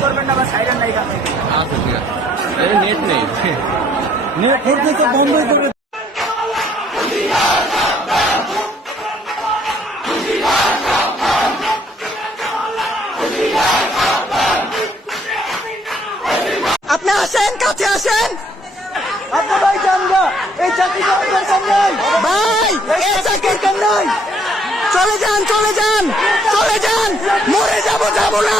করবেন না বা সাইরেন আচ্ছা ঠিক আছে। এই নেট নেই। নেট করতে তো করে আপনি আসেন কাছে আসেন। আপনি ভাই যান এই চাকরি করার ভাই এই চাকরি নাই। চলে যান চলে যান চলে যান। মরে যাব যাব না।